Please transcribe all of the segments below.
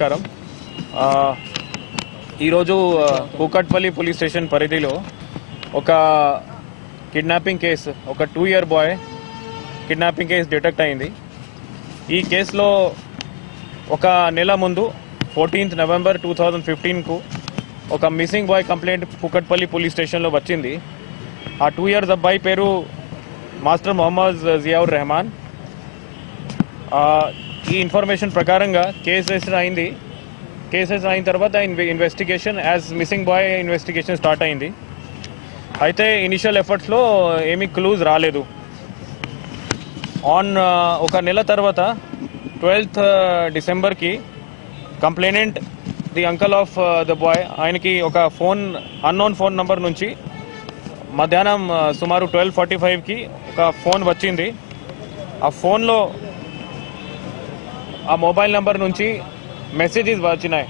నమస్కారం. ఈరోజు Kukatpally police station పరిధిలో ఒక కిడ్నాపింగ్ కేసు, ఒక 2 year boy kidnapping case detect అయింది. ఈ కేసులో ఒక నెల ముందు 14th November 2015కు ఒక missing boy complaint Kukatpally police స్టేషన్లో వచ్చింది. ఆ 2 years అబ్బాయి పేరు మాస్టర్ మొహమ్మద్ జియావుర్ రెహమాన్. ఈ ఇన్ఫర్మేషన్ ప్రకారంగా కేసెస్ అయిన తర్వాత investigation as missing boy investigation start అయింది. అయితే ఇనిషియల్ ఎఫర్ట్స్లో ఏమీ క్లూజ్ రాలేదు. ఒక నెల తర్వాత 12th December complainant the uncle of the boy, ఆయనకి ఒక అన్నోన్ ఫోన్ నంబర్ నుంచి మధ్యాహ్నం సుమారు 12:45కి ఒక ఫోన్ వచ్చింది. ఆ ఫోన్లో ఆ మొబైల్ నెంబర్ నుంచి మెసేజెస్ వచ్చినాయి.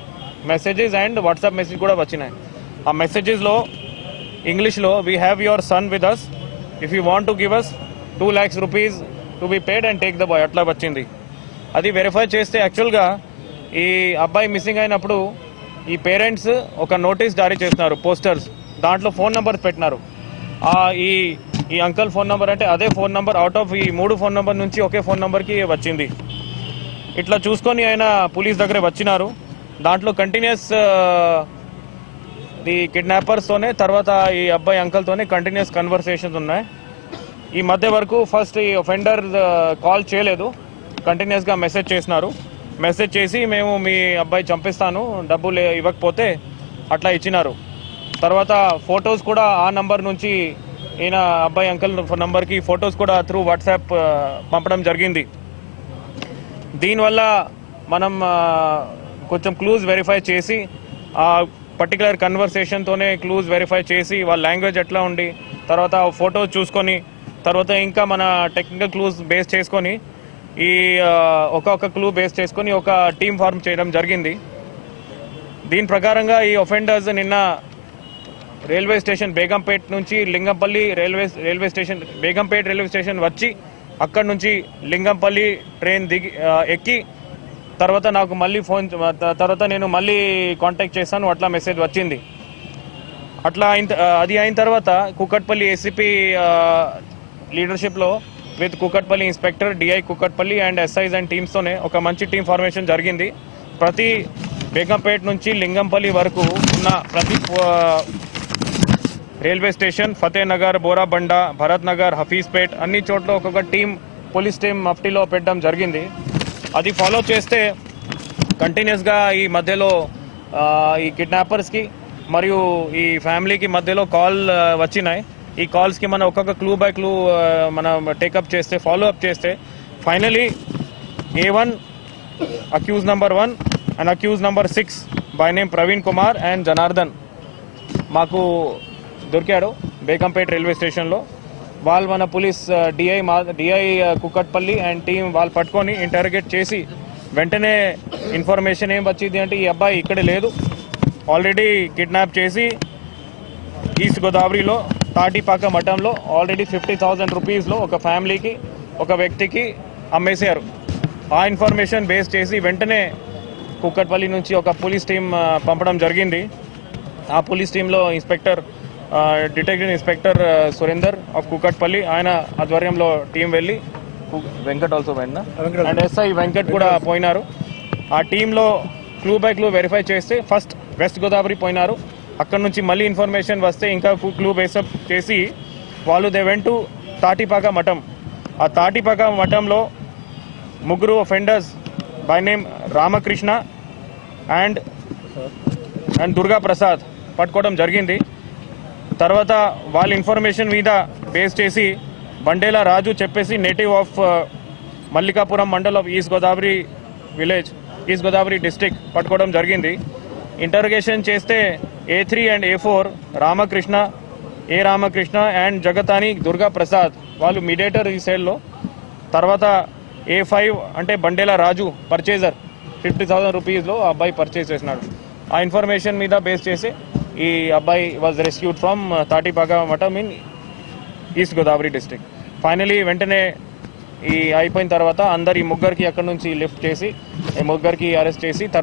మెసేజెస్ అండ్ వాట్సాప్ మెసేజ్ కూడా వచ్చినాయి. ఆ మెసేజెస్లో ఇంగ్లీష్లో we have your son with us, if you want to give us 2 lakhs rupees to be paid and take the boy అట్లా వచ్చింది. అది వెరిఫై చేస్తే యాక్చువల్గా ఈ అబ్బాయి మిస్సింగ్ అయినప్పుడు ఈ పేరెంట్స్ ఒక నోటీస్ జారీ చేస్తున్నారు, పోస్టర్స్, దాంట్లో ఫోన్ నెంబర్స్ పెట్టినారు. ఈ అంకల్ ఫోన్ నెంబర్ అంటే అదే ఫోన్ నెంబర్ అవుట్ ఆఫ్ ఈ 3 ఫోన్ నెంబర్ నుంచి ఒకే ఫోన్ నెంబర్కి వచ్చింది. ఇట్లా చూసుకొని ఆయన పోలీస్ దగ్గర వచ్చినారు. దాంట్లో కంటిన్యూస్ ది కిడ్నాపర్స్తోనే తర్వాత ఈ అబ్బాయి అంకల్తోనే కంటిన్యూస్ కన్వర్సేషన్స్ ఉన్నాయి. ఈ మధ్య వరకు ఫస్ట్ ఈ ఒఫెండర్ కాల్ చేయలేదు, కంటిన్యూస్గా మెసేజ్ చేసినారు. మెసేజ్ చేసి మేము మీ అబ్బాయి చంపిస్తాను, డబ్బులు ఇవ్వకపోతే అట్లా ఇచ్చినారు. తర్వాత ఫొటోస్ కూడా ఆ నంబర్ నుంచి ఈయన అబ్బాయి అంకల్ నంబర్కి ఫొటోస్ కూడా త్రూ వాట్సాప్ పంపడం జరిగింది. దీనివల్ల మనం కొంచెం క్లూజ్ వెరిఫై చేసి ఆ పర్టికులర్ కన్వర్సేషన్తోనే క్లూజ్ వెరిఫై చేసి వాళ్ళ లాంగ్వేజ్ ఎట్లా ఉండి తర్వాత ఫోటోస్ చూసుకొని తర్వాత ఇంకా మన టెక్నికల్ క్లూజ్ బేస్ చేసుకొని ఈ ఒక్కొక్క క్లూ బేస్ చేసుకొని ఒక టీమ్ ఫార్మ్ చేయడం జరిగింది. దీని ప్రకారంగా ఈ ఒఫెండర్స్ నిన్న రైల్వే స్టేషన్ బేగంపేట్ నుంచి Lingampally railway station Begumpet railway station వచ్చి అక్కడ నుంచి లింగంపల్లి ట్రైన్ ఎక్కి తర్వాత నాకు మళ్ళీ తర్వాత నేను మళ్ళీ కాంటాక్ట్ చేశాను, అట్లా మెసేజ్ వచ్చింది. అది అయిన తర్వాత కూకట్పల్లి ఏసీపీ లీడర్షిప్లో with Kukatpally inspector DI Kukatpally and SIs and టీమ్స్తోనే ఒక మంచి టీం ఫార్మేషన్ జరిగింది. ప్రతి బేగంపేట్ నుంచి లింగంపల్లి వరకు ఉన్న ప్రతి రైల్వే స్టేషన్, ఫతేనగర్, బోరాబండ, భరత్ నగర్, హఫీజ్పేట్ అన్ని చోట్ల ఒక్కొక్క పోలీస్ టీం మఫ్టీలో పెట్టడం జరిగింది. అది ఫాలో చేస్తే కంటిన్యూస్గా ఈ మధ్యలో ఈ కిడ్నాపర్స్కి మరియు ఈ ఫ్యామిలీకి మధ్యలో కాల్ వచ్చినాయి. ఈ కాల్స్కి మనం ఒక్కొక్క క్లూ బై క్లూ మనం టేకప్ చేస్తే ఫాలో అప్ చేస్తే finally A1 accused number 1 and accused number 6 by name Praveen Kumar and Janardhan మాకు దొరికాడు బేగంపేట్ రైల్వే స్టేషన్లో. వాళ్ళు మన police DI Kukatpally and team వాళ్ళు పట్టుకొని ఇంటరాగేట్ చేసి వెంటనే ఇన్ఫర్మేషన్ ఏం వచ్చింది అంటే ఈ అబ్బాయి ఇక్కడే లేదు, ఆల్రెడీ కిడ్నాప్ చేసి ఈస్ట్ గోదావరిలో తాటిపాక మఠంలో ఆల్రెడీ 50,000 రూపీస్లో ఒక ఫ్యామిలీకి ఒక వ్యక్తికి అమ్మేశారు. ఆ ఇన్ఫర్మేషన్ బేస్ చేసి వెంటనే కుకట్పల్లి నుంచి ఒక పోలీస్ టీం పంపడం జరిగింది. ఆ పోలీస్ టీంలో detective inspector Surender of Kukatpally ఆయన ఆధ్వర్యంలో టీం వెళ్ళి వెంకట్ ఆల్సో పోయినా అండ్ ఎస్ఐ వెంకట్ కూడా పోయినారు. ఆ టీంలో క్లూ బై క్లూ వెరిఫై చేస్తే ఫస్ట్ వెస్ట్ గోదావరి పోయినారు. అక్కడ నుంచి మళ్ళీ ఇన్ఫర్మేషన్ వస్తే ఇంకా క్లూ బేసప్ చేసి వాళ్ళు దే వెంట్ టు తాటిపాక మఠం. ఆ తాటిపాక మఠంలో 3 offenders by name Ramakrishna and Durga Prasad పట్టుకోవడం జరిగింది. తర్వాత వాళ్ళ ఇన్ఫర్మేషన్ మీద బేస్ చేసి బండేలా రాజు చెప్పేసి native of Mallikapuram mandal of east Godavari village, east Godavari district పట్టుకోవడం జరిగింది. ఇంటరోగేషన్ చేస్తే A3 and A4 Ramakrishna and Jagatani Durga Prasad వాళ్ళు మీడియేటర్ ఈ సైడ్లో. తర్వాత A5 అంటే బండేలా రాజు పర్చేజర్ 50,000 రూపీస్లో ఆ అబ్బాయి పర్చేజ్ చేసినాడు. ఆ ఇన్ఫర్మేషన్ మీద బేస్ చేసి ఈ అబ్బాయి వాజ్ రెస్క్యూడ్ ఫ్రమ్ తాటిపాక మఠం in east Godavari district. Finally వెంటనే ఈ అయిపోయిన తర్వాత అందరు ఈ ముగ్గురికి అక్కడ నుంచి లిఫ్ట్ చేసి ఈ ముగ్గురికి అరెస్ట్ చేసి